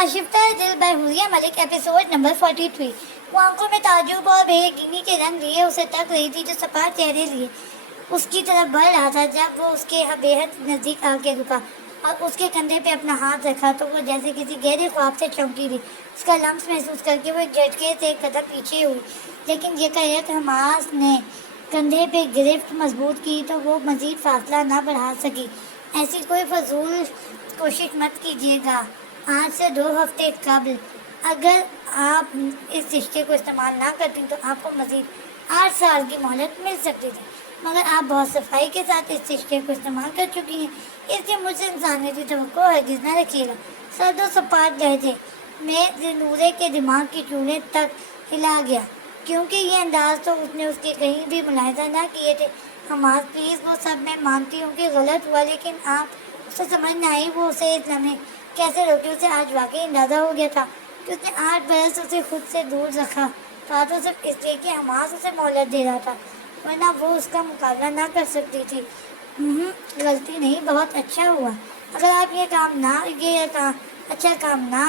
आशिफ्ता Dil by Huriya Malik episode number 43। वो आंखों में ताजुब और बेयकीनी के रंग लिए उसे तक रही थी जो सपाट चेहरे लिए उसकी तरफ बढ़ रहा था। जब वो उसके बेहद नजदीक आके रुका और उसके कंधे पे अपना हाथ रखा तो वो जैसे किसी गहरे ख्वाब से चौंकी थी। उसका लम्स महसूस करके वो एक झटके से एक कदम पीछे हुई, लेकिन यकायक हमास ने कंधे पे गिरफ्त मजबूत की तो वो मजीद फासला ना बढ़ा सकी। ऐसी कोई फजूल कोशिश मत कीजिएगा। आज से 2 हफ्ते कबल अगर आप इस रिश्ते को इस्तेमाल ना करती तो आपको मजीद 8 साल की मोहलत मिल सकती थी, मगर आप बहुत सफाई के साथ इस रिश्ते को इस्तेमाल कर चुकी हैं, इसलिए मुझसे इंसानियती तवक्को हरगिज़ न रखिएगा। सर्दो सपाट लहजे में नूरे के दिमाग की चूड़ें तक हिला गया, क्योंकि ये अंदाज तो उसने उसके कहीं भी मुलाहिजा ना किए थे। हमास प्लीज़, वो सब मैं मानती हूँ कि गलत हुआ, लेकिन आप उसे समझ न आई वो उसे इस लम्हे कैसे रोकी। उसे आज वाकई अंदाज़ा हो गया था कि उसने 8 बरस उसे खुद से दूर रखा था तो सिर्फ इसलिए कि हमास उसे मोहलत दे रहा था, वरना वो उसका मुकाबला ना कर सकती थी। गलती नहीं, बहुत अच्छा हुआ। अगर आप ये काम ना ये काम अच्छा काम ना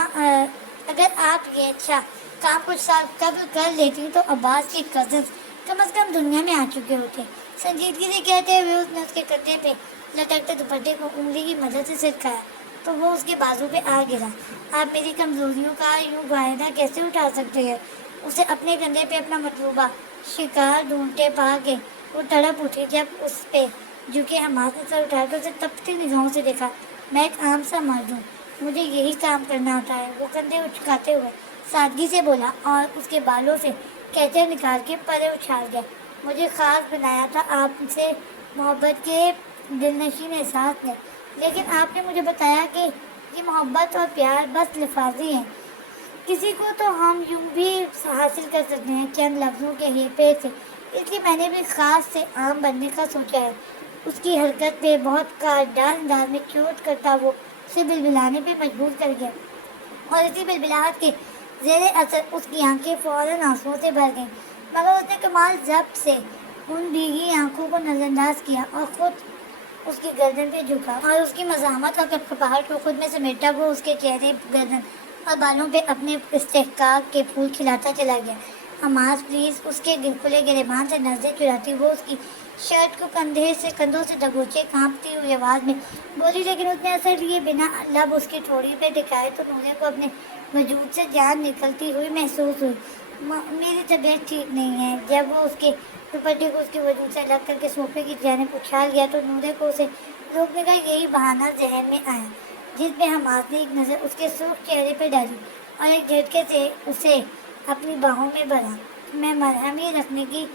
अगर आप ये अच्छा काम कुछ साल कबल कर लेती तो अब्बास की कज़न कम से कम दुनिया में आ चुके होते। संजीदगी से कहते हुए उसने उसके कंधे पे लटकते दुपट्टे को उंगली की मदद से सिरकाया तो वो उसके बाजू पे आ गिरा। आप मेरी कमजोरियों का यूं फायदा कैसे उठा सकते हैं? उसे अपने कंधे पे अपना मतलूबा शिकार ढूंढते पा के वो तड़प उठी। जब उस पे झुके हमास ने सर उठाकर उसे तपती निगाहों से देखा। मैं एक आम सा मर्द हूँ, मुझे यही काम करना आता है, वो कंधे उचकाते हुए सादगी से बोला और उसके बालों से कैचर निकाल के परे उछाल गया। मुझे खास बनाया था आपसे मोहब्बत के दिलनशीन एहसास ने, लेकिन आपने मुझे बताया कि ये मोहब्बत और प्यार बस लिफाजी है। किसी को तो हम यूं भी हासिल कर सकते हैं चंद लफ्ज़ों के हेपे से, इसलिए मैंने भी ख़ास से आम बनने का सोचा है। उसकी हरकत पे बहुत कारदार अंदाज में चोट करता वो उसे बिलबिलाने पे मजबूर कर गया और इसी बिलबिलाहट के ज़ेरे असर उसकी आंखें फ़ौरन आंसुओं से भर गईं, मगर उसने कमाल ज़ब्त से उन भीगी आंखों को नज़रअंदाज किया और ख़ुद उसकी गर्दन पे झुका और उसकी मज़ाहमत और कपकपाहट को खुद में समेटा वो उसके चेहरे, गर्दन और बालों पे अपने इस्तेहकाक के फूल खिलाता चला गया। हमास प्लीज़, उसके खुले गिरेबान से नजरें चुराती वो उसकी शर्ट को कंधों से दबोचे कांपती हुई आवाज़ में बोली, लेकिन उसने असर लिए बिना लब उसकी ठोड़ी पे टिकाए तो नूरे को अपने वजूद से जान निकलती हुई महसूस हुई। मेरी तबीयत ठीक नहीं है। जब वो उसके दुपट्टे को उसके वजूद से अलग करके सोफे की जानिब उछाल गया तो नूरे को उसे रोकने का यही बहाना जहन में आया, जिसमें हमास ने एक नज़र उसके सुर्ख चेहरे पर डाली और एक झटके से उसे अपनी बाहों में भरा। मैं मरहम ही रखने की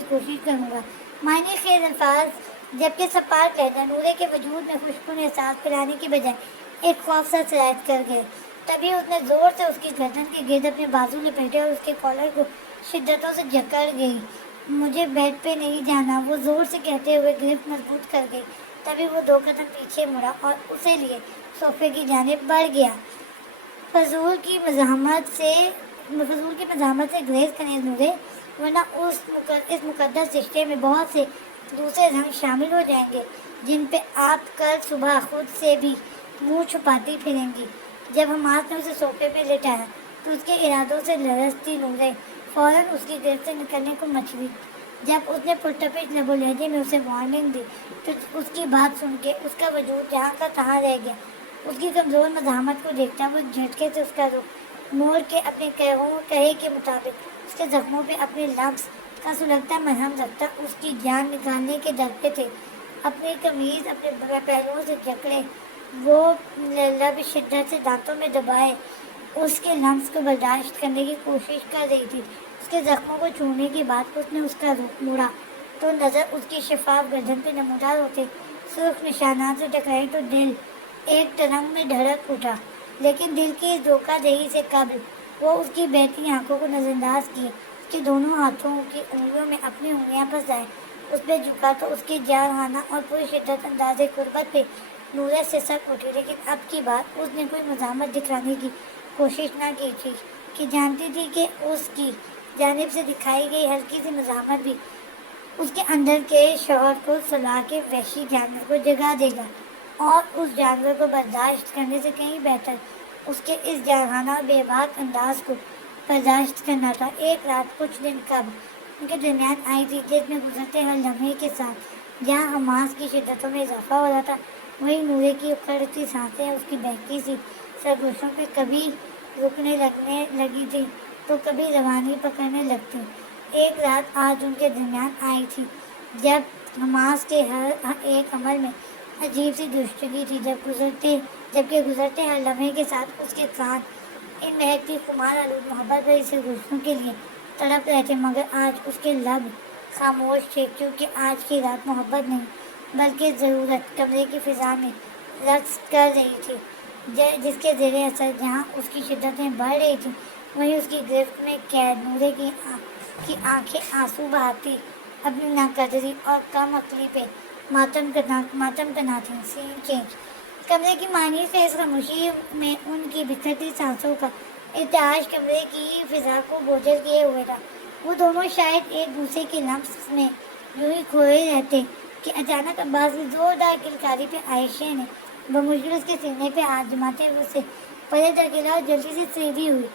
कोशिश करूँगा। मायने खेज अल्फाज जबकि सपाट लहजा नूरे के वजूद में खुशकुन एहसास फैलाने की बजाय एक खौफ सा सरायत कर गए। तभी उसने ज़ोर से उसकी गर्दन के गिर्द अपने बाजू लपेटे और उसके कॉलर को शिद्दतों से जकड़ गई। मुझे बेड पे नहीं जाना, वो ज़ोर से कहते हुए गिरफ्त मजबूत कर गई। तभी वो 2 कदम पीछे मुड़ा और उसे लिए सोफे की जानिब बढ़ गया। फजूल की मज़ाहमत से ग्रेज करें नूरे, वरना इस मुकद्दस रिश्ते में बहुत से दूसरे रंग शामिल हो जाएंगे जिन पे आप कल सुबह खुद से भी मुंह छुपाती फिरेंगी। जब हमास ने उसे सोफे पे लेटाया तो उसके इरादों से लरजती नूरे फौरन उसकी गिरफ्त से निकलने को मचली। जब उसने पुरतपिश लबो लहजे में उसे वार्निंग दी तो उसकी बात सुन के उसका वजूद जहाँ का तहाँ रह गया। उसकी कमज़ोर मज़ाहमत को देखता वो झटके से उसका रुख मोड़ के अपने कहे के मुताबिक उसके जख्मों पे अपने लफ्ज़ का सुलगता मरहम रखता उसकी जान निकालने के डर पे थे। अपनी कमीज़ अपने पहलुओं से जकड़े वो लब शिद्दत से दांतों में दबाए उसके लम्स को बर्दाश्त करने की कोशिश कर रही थी। उसके जख्मों को छूने के बाद उसने उसका रुख मुड़ा तो नज़र उसकी शफाफ गर्दन पे नमूदार होते सुर्ख निशानात से टकराई तो दिल एक तरंग में धड़क उठा, लेकिन दिल की धोखाधड़ी से कबल वो उसकी बहती आंखों को नज़रअंदाज किए। उसके दोनों हाथों की उंगलियों में अपनी उंगलियां फंस जाए उस पर झुका तो उसकी जारहाना और पूरी शिद्दत अंदाज़े कुर्बत पे नूरे से सक उठी, लेकिन अब की बार उसने कोई मज़ामत दिखाने की कोशिश ना की थी कि जानती थी कि उसकी जानिब से दिखाई गई हल्की सी मज़ामत भी उसके अंदर के शौहर को सुला के वहशी जानवर को जगा देगा। اور اس جانور کو برداشت کرنے سے کہیں بہتر اس کے اس جارحانہ اور بے باک انداز کو برداشت کرنا تھا۔ ایک رات کچھ دن قبل ان کے درمیان آئی تھی جس میں گزرتے ہر لمحے کے ساتھ جہاں حماس کی شدتوں میں اضافہ ہو رہا تھا، وہی نورے کی اکھڑتی سانسیں اس کی بہتی سی سرگوشوں پہ کبھی رکنے لگی تھی تو کبھی روانی پکڑنے لگتی۔ ایک رات آج ان کے درمیان آئی تھی جب حماس کے ہر ایک عمل میں عجیب سی درستگی تھی، جبکہ گزرتے ہر لمحے کے ساتھ اس کے کان ان مہکتی خمار آلود محبت بھری سرگوشیوں کے لیے تڑپ رہے تھے، مگر آج اس کے لب خاموش تھے کیونکہ آج کی رات محبت نہیں بلکہ ضرورت کمرے کی فضا میں رقص کر رہی تھی، جس کے زیر اثر جہاں اس کی شدتیں بڑھ رہی تھیں وہیں اس کی گرفت میں قید نورے کی آنکھیں آنسو بہاتی اپنی ناقدری اور کم عقلی پہ ماتم کرنا تھیں۔ سین چینج۔ کمرے کی معنی سے اس خاموشی میں ان کی بکھرتی سانسوں کا ارتعاش کمرے کی فضا کو بوجھل کیے ہوئے تھا۔ وہ دونوں شاید ایک دوسرے کے لمس میں یوں ہی کھوئے رہتے کہ اچانک عباس کی زوردار کلکاری پہ عائشہ نے بمشکل اس کے سینے پہ ہاتھ جماتے ہوئے اسے پلے دھکیلا اور جلدی سے سیدھی ہوئی،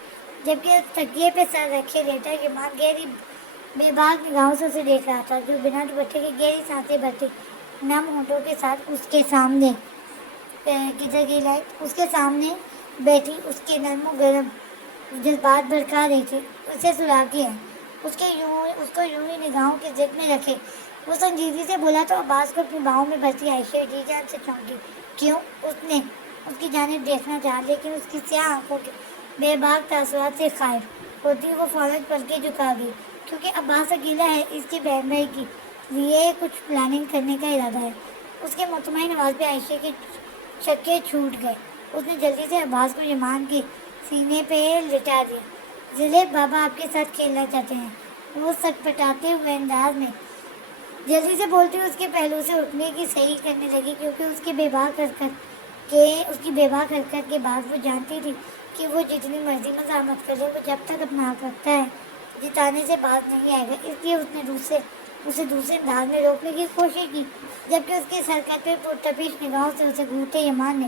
جبکہ تکیے پہ سر رکھے لیٹا یمان گہری بے باک نگاہوں سے اسے دیکھ رہا تھا، جو بنا دوپٹے کے گہری سانسیں بھرتے نم ہونٹوں کے ساتھ اس کے سامنے بیٹھی اس کے نرم و گرم جذبات بھڑکا رہی تھی۔ اسے سراغی ہے، اس کو یوں ہی نگاہوں کے زد میں رکھے وہ سنجیدگی سے بولا تو عباس کو اپنی باہوں میں بھرتی عائشہ جی جان سے چونکی۔ کیوں؟ اس نے اس کی جانب دیکھنا چاہا، لیکن اس کی سیاہ آنکھوں کے بے باک تاثرات سے خائف ہوتی وہ فوراً پلکیں جھکا گئی، کیونکہ عباس اکیلا ہے، اس کی بہن بھائی کے لیے کچھ پلاننگ کرنے کا ارادہ ہے۔ اس کے مطمئن آواز پہ عائشہ کے شکے چھوٹ گئے۔ اس نے جلدی سے عباس کو یمان کے سینے پہ لٹا دیا۔ ضلع بابا آپ کے ساتھ کھیلنا چاہتے ہیں، وہ سٹپٹاتے ہوئے انداز میں جلدی سے بولتی ہوئی اس کے پہلو سے اٹھنے کی صحیح کرنے لگی، کیونکہ اس کی بے باک حرکت کے بعد وہ جانتی تھی کہ وہ جتنی مرضی مزاحمت کر لے وہ جب تک اپنا حق رکھتا ہے جتانے سے باز نہیں آئے گا۔ اس لیے اس نے اسے دوسرے انداز میں روکنے کی کوشش کی، جبکہ اس کی حرکت پہ پرتپش نگاہوں سے اسے گھورتے یمان نے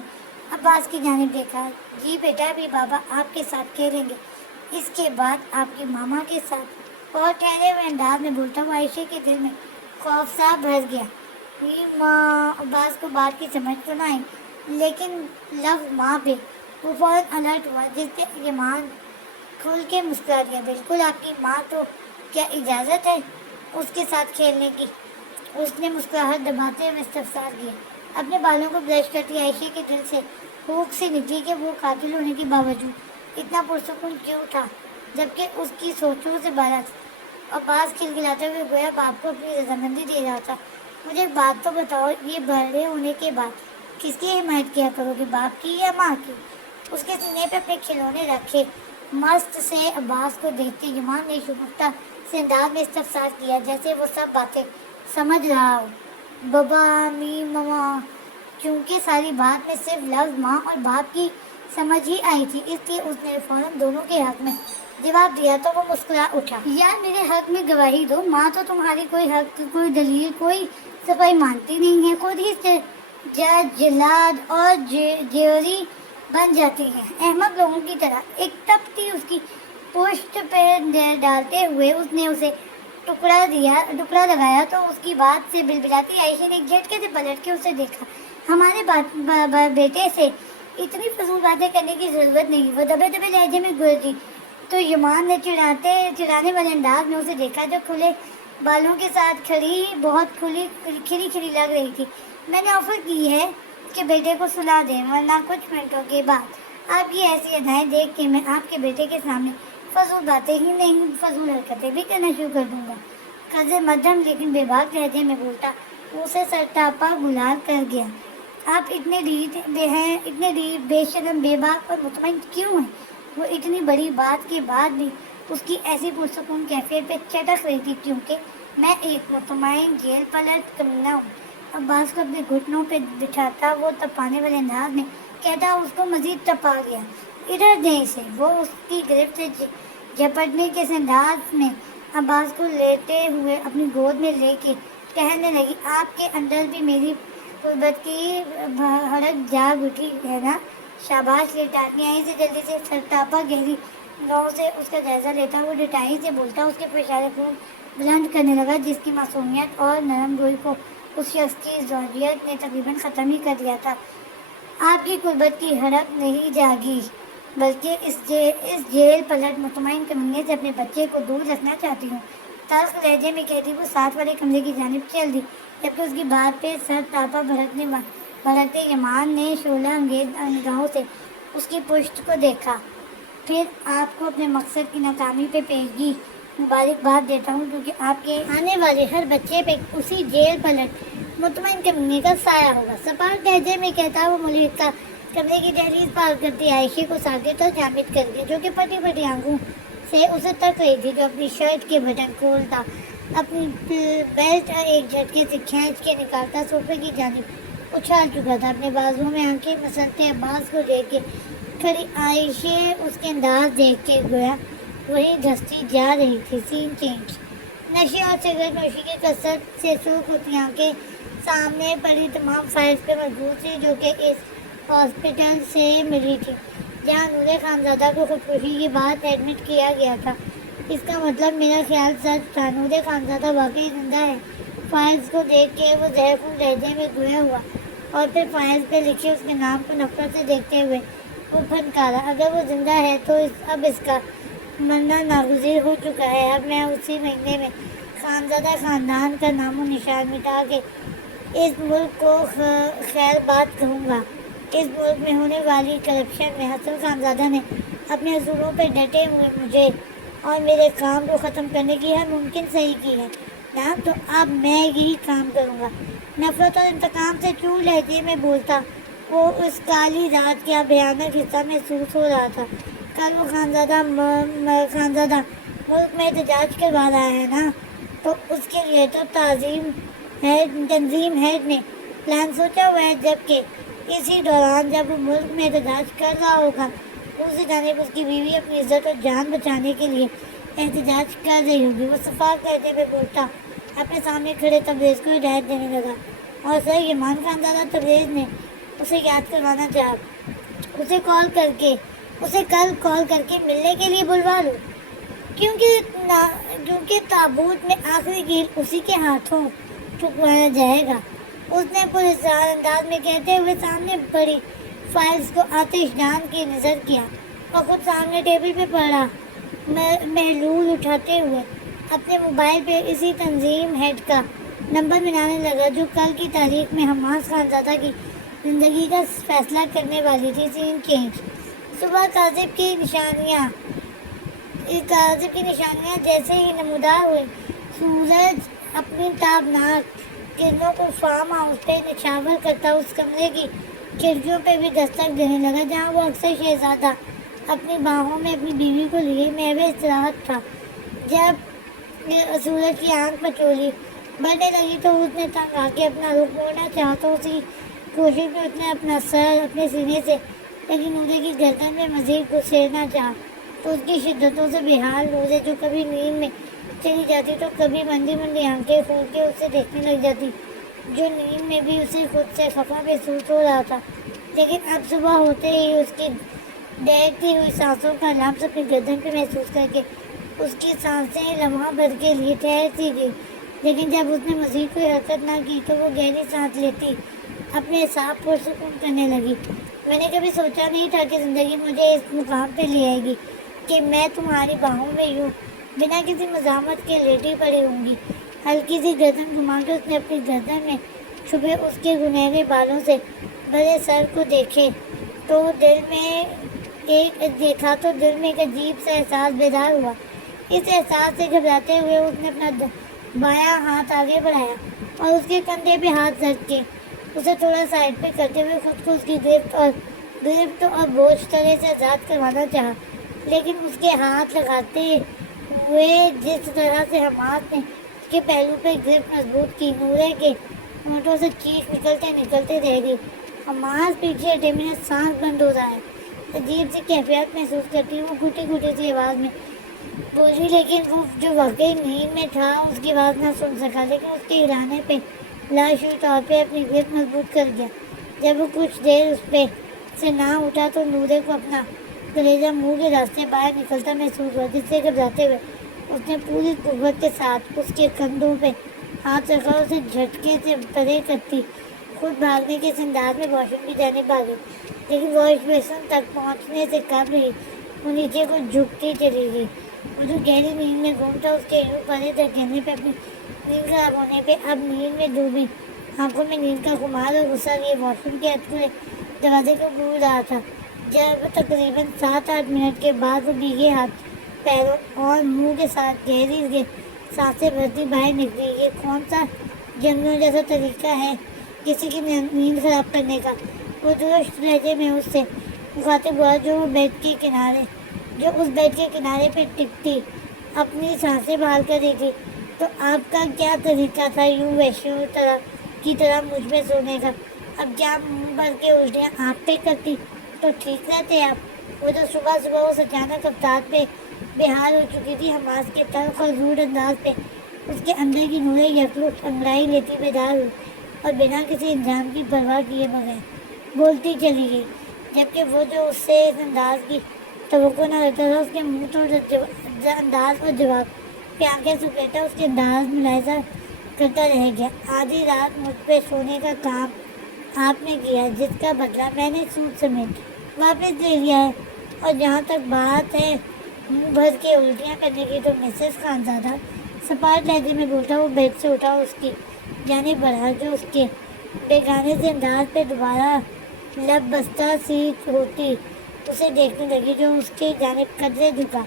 عباس کی جانب دیکھا۔ جی بیٹا، ابھی بابا آپ کے ساتھ کھیلیں گے، اس کے بعد آپ کے ماما کے ساتھ، اور ٹھہرے ہوئے انداز میں بولتا ہوا عائشہ کے دل میں خوف سا بھر گیا۔ ماں! عباس کو بات کی سمجھ تو نہ آئی، لیکن لفظ ماں پہ وہ فوراً الرٹ ہوا، جس پہ یمان کھل کے مسکرا دیا۔ بالکل، آپ کی ماں تو کیا اجازت ہے اس کے ساتھ کھیلنے کی؟ اس نے مسکراہٹ دباتے ہوئے استفسار کیا۔ اپنے بالوں کو برش کرتی عائشہ کے دل سے ہوک سی نکلی کہ وہ قاتل ہونے کے باوجود اتنا پرسکون کیوں تھا، جبکہ اس کی سوچوں سے برعکس عباس کھلکھلاتے ہوئے گویا باپ کو اپنی رضامندی دے رہا تھا۔ مجھے ایک بات تو بتاؤ، یہ بڑے ہونے کے بعد کس کی حمایت کیا کرو گے، باپ کی یا ماں کی؟ اس کے سینے پہ اپنے کھلونے رکھے مست سے عباس کو دیکھتے یمان نے شگفتہ سے انداز میں استفسار کیا، جیسے وہ سب باتیں سمجھ رہا ہو۔ بابا، امی، ماما، کیونکہ ساری بات میں صرف لفظ ماں اور باپ کی سمجھ ہی آئی تھی، اس لیے اس نے فوراً دونوں کے حق میں جواب دیا تو وہ مسکرا اٹھا۔ یار میرے حق میں گواہی دو، ماں تو تمہاری کوئی حق، کوئی دلیل، کوئی صفائی مانتی نہیں ہے، خود ہی سے جج، جلاد اور جیوری بن جاتی ہے احمق لوگوں کی طرح۔ ایک تپتی اس کی پشت پہ ڈالتے ہوئے اس نے اسے ٹکڑا لگایا تو اس کی بات سے بلبلاتی عائشہ نے ایک جھٹکے سے پلٹ کے اسے دیکھا۔ ہمارے بیٹے سے اتنی فضول باتیں کرنے کی ضرورت نہیں، وہ دبے دبے لہجے میں گرجی تو یمان نے چڑھانے والے انداز میں اسے دیکھا، جو کھلے بالوں کے ساتھ کھڑی بہت کھلی لگ رہی تھی۔ میں نے آفر کی ہے کہ بیٹے کو سلا دیں، ورنہ کچھ منٹوں کے بعد آپ کی ایسی ادائیں دیکھ کے میں آپ کے بیٹے کے سامنے فضول باتیں ہی نہیں فضول حرکتیں بھی کرنا شروع کر دوں گا۔ قدر مدھم لیکن بے باک لہجے میں بولتا اسے سرٹاپا گلال کر گیا۔ آپ اتنے ڈیر بے شرم، بے باک اور مطمئن کیوں ہیں؟ وہ اتنی بڑی بات کے بعد بھی اس کی ایسی پرسکون کیفیت پہ چٹک رہی تھی، کیونکہ میں ایک مطمئن جیل پلٹ کمینہ ہوں۔ عباس کو اپنے گھٹنوں پہ بٹھاتا وہ تپانے والے انداز میں کہتا اس کو مزید تپا گیا۔ ادھر دیں اسے۔ وہ اس کی گرفت سے جھپٹنے کے انداز میں عباس کو لیتے ہوئے اپنی گود میں لے کے کہنے لگی، آپ کے اندر بھی میری गुर्बत की हड़क जाग उठी है ना। शाबाश लेटानी आई से जल्दी से सरतापा गहरी नौ से उसका जायजा लेता वो डिटाई से बोलता, उसके पेशारे खून बुलंद करने लगा जिसकी मासूमियत और नरम रोई को उस शख्स की ज़ौजियत ने तकरीबन ख़त्म ही कर दिया था। आपकी गुर्बत की हड़प नहीं जागी, बल्कि इस जेल पलट मुतमईन कमीने से अपने बच्चे को दूर रखना चाहती हूँ। तल्ख लहजे में कहती वो साथ वाले कमरे की जानिब चल दी, जबकि उसकी बात पे सर तापा भड़कते यमान ने शोला अंगेज निगाहों से उसकी पुश्त को देखा। फिर आपको अपने मकसद की नाकामी पे पेशगी मुबारकबाद देता हूँ, क्योंकि आपके आने वाले हर बच्चे पे उसी जेल पलट मुतमईन कमीने का साया होगा। सपाट लहजे में कहता वो मुल्हिका कमरे की दहलीज पार करती आयशे को साकित और जामिद कर दिया, जो कि फटी फटी आंखों से उसे तक रही थी, जो अपनी शर्ट के बटन खोलता, अपनी बेल्ट एक झटके से खींच के निकालता सोफे की जानिब उछाल चुका था। अपने बाजुओं में आंखें मसलते अब्बास को देख के खड़ी आयशे उसके अंदाज देख के गोया वही धसती जा रही थी। Scene change. नशे और सिगरेट नोशी की कसरत से सूख होती आंखें सामने पड़ी तमाम फाइल्स पे मजबूत थी, जो कि इस हॉस्पिटल से मिली थी जहाँ नूरे खानज़ादा को खुदकुशी की बात एडमिट किया गया था। इसका मतलब मेरा ख्याल सच था, नूरे खानज़ादा वाकई जिंदा है। फाइल्स को देख के वो जहरफुल लहजे में गोया हुआ और फिर फाइल्स पे लिखे उसके नाम को नफरत से देखते हुए वो फनकारा, अगर वो जिंदा है तो अब इसका मरना नागुज़ीर हो चुका है। अब मैं उसी महीने में खानज़ादा ख़ानदान का नामो निशान मिटा के इस मुल्क को खैर बात कहूँगा। इस मुल्क में होने वाली करप्शन में हसन खानज़ादा ने अपने असूलों पर डटे हुए मुझे और मेरे काम को ख़त्म करने की हर मुमकिन सही की है ना, तो अब मैं यही काम करूँगा। नफरत और इंतकाम से चूर लहजे में बोलता वो उस काली रात का भयानक हिस्सा महसूस हो रहा था। कल वो खानज़ादा मुल्क में एहतजाज करवा रहा है ना, तो उसके लिए तो तंजीम हेड ने प्लान सोचा हुआ है, जबकि इसी दौरान जब वो मुल्क में एहतजाज कर रहा होगा दूसरी जानिब उसकी बीवी अपनी इज्जत और जान बचाने के लिए एहतजाज कर रही होगी। वो सफा कहते हुए बोलता अपने सामने खड़े तबरेज़ को हिदायत देने लगा, और सर यमान खानज़ादा तबरेज़ ने उसे याद करवाना चाहा, उसे कल कॉल करके मिलने के लिए बुलवा लो, क्योंकि ताबूत में आखिरी कील उसी के हाथों ठुकवाया जाएगा। उसने पुरस्कार अंदाज में कहते हुए सामने पड़ी फाइल्स को आतिशदान की नज़र किया और खुद सामने टेबल पे पड़ा महलूल उठाते हुए अपने मोबाइल पे इसी तंजीम हेड का नंबर मिलाने लगा, जो कल की तारीख में हमास खानज़ादा की ज़िंदगी का फैसला करने वाली थी। Scene change. सुबह काजिब की निशानियाँ जैसे ही नमूदार हुई, सूरज अपनी ताबनाक किरणों को फार्म हाउस पे निछावर करता उस कमरे की खिड़कियों पे भी दस्तक देने लगा, जहाँ वो अक्सर शहजादा अपनी बाहों में अपनी बीवी को लिए महवे इस्तराहत था। जब सूरज की आंख मचोली बढ़ने लगी तो उसने तंग आके अपना रुख मोड़ना चाहा, तो उसी कोशिश में उसने अपना सर अपने सीने से लेकिन नूरे की गर्दन में मज़ीद घुसेड़ना चाहा, तो उसकी शिद्दतों से बेहाल नूरे जो कभी नींद में चली जाती तो कभी मंदी मंदी आंखें खोल के उसे देखने लग जाती, जो नींद में भी उसे खुद से खफा महसूस हो रहा था। लेकिन अब सुबह होते ही उसकी दहकती हुई सांसों का लम्स अपनी गर्दन पे महसूस करके उसकी सांसें लम्हा भर के लिए ठहरती गई। लेकिन जब उसने मज़ीद कोई हरकत ना की तो वो गहरी सांस लेती अपने साफ पुरसुकून करने लगी। मैंने कभी सोचा नहीं था कि ज़िंदगी मुझे इस मुकाम पे ले आएगी कि मैं तुम्हारी बाहों में यूँ बिना किसी मज़ामत के लेटी पड़ी होंगी। हल्की सी गर्दन घुमा के उसने अपनी गर्दन में छुपे उसके गुनहरे बालों से भरे सर को तो दिल में एक अजीब सा एहसास बेदार हुआ। इस एहसास से घबराते हुए उसने अपना बायां हाथ आगे बढ़ाया और उसके कंधे पे हाथ रख के उसे थोड़ा साइड पे करते हुए खुद को उसकी गिरफ्त और बोझ तरह से आज़ाद करवाना चाहा। लेकिन उसके हाथ लगाते हुए जिस तरह से हमास ने उसके पहलू पे गिरफ्त मजबूत की, नूरे के होंठों से चीख निकलते रह गई। हमास पीछे हटे, मेरा सांस बंद हो रहा है। अजीब सी कैफियत महसूस करती वो घुटी सी आवाज़ में बोली, लेकिन वो जो वाकई नींद में था उसकी आवाज़ ना सुन सका। लेकिन उसके हिलाने पे لاشعوری طور پہ اپنی گرفت مضبوط کر دیا۔ جب وہ کچھ دیر اس پہ سے نہ اٹھا تو نورے کو اپنا کلیجہ منہ کے راستے باہر نکلتا محسوس ہوا، جس سے گھبراتے ہوئے اس نے پوری قوت کے ساتھ اس کے کندھوں پہ ہاتھ رکھا اور اسے جھٹکے سے پرے کرتی خود بھاگنے کے اس انداز میں واش روم کی جانب بھاگی، لیکن واش بیسن تک پہنچنے سے قبل ہی وہ نیچے کو جھکتی چلی گئی۔ وہ جو گہری نیند میں گم تھا، اس کے یوں پرے دھکیلنے پہ اپنی نیند خراب ہونے پہ اب نیند میں ڈوبی آنکھوں میں نیند کا خمار اور غصہ لیے واش روم کے ادھورے دروازے کو گھور رہا تھا۔ جب تقریباً 7-8 منٹ کے بعد وہ بھیگے ہاتھ پیروں اور منہ کے ساتھ گہری سانسیں بھرتی باہر نکلی۔ یہ کون سا جنگلوں جیسا طریقہ ہے کسی کی نیند خراب کرنے کا؟ وہ درست لہجے میں اس سے مخاطب ہوا جو اس بیڈ کے کنارے پہ ٹکتی اپنی سانسیں بحال کر رہی تھی۔ تو آپ کا کیا طریقہ تھا یوں وحشیوں کی طرح مجھ پہ سونے کا؟ اب جہاں منہ بھر کے الٹیاں آپ پہ کرتی تو ٹھیک رہتے آپ؟ وہ تو صبح اس اچانک افطار پہ بحال ہو چکی تھی۔ حماس کے تلخ اور رود انداز پہ اس کے اندر کی نوریں یکلخت انگڑائی لیتی بیدار ہوئی اور بنا کسی انجام کی پرواہ کیے بغیر بولتی چلی گئی، جبکہ وہ جو اس سے اس انداز کی توقع نہ رکھتا تھا، اس کے منہ توڑ انداز اور جواب پہ آنکھیں سپیٹا اس کے انداز ملاحظہ کرتا رہ گیا۔ آدھی رات مجھ پہ سونے کا کام آپ نے کیا، جس کا بدلہ میں نے سود سمیت واپس لے لیا ہے، اور جہاں تک بات ہے منہ بھر کے الٹیاں کرنے کی، تو مسز خانزادہ سپاٹ لہجے میں بولتا وہ بیڈ سے اٹھا اور اس کی جانب بڑھا، جو اس کے بیگانے سے انداز پہ دوبارہ لب بستہ سی ہوتی اسے دیکھنے لگی، جو اس کے جانب قدرے جھکا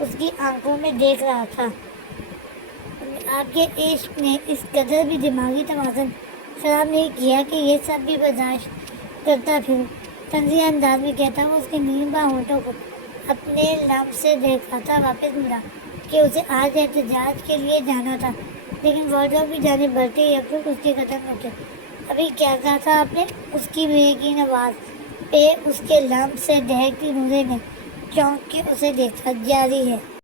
اس کی آنکھوں میں دیکھ رہا تھا۔ آپ کے عشق نے اس قدر بھی دماغی توازن خراب نہیں کیا کہ یہ سب بھی برداشت کرتا پھروں؟ طنزیہ انداز میں کہتا وہ اس کے نیمبا ہونٹوں کو اپنے لمب سے دیکھاتا واپس مڑا کہ اسے آج احتجاج کے لیے جانا تھا، لیکن وارڈروب کی جانب بڑھتے یکلخت اس کے قدم رکے۔ ابھی کیا کہا تھا آپ نے؟ اس کی بے یقین آواز پہ اس کے لمب سے دہکتی نوریں نے چونک کے اسے دیکھا۔ جاری ہے۔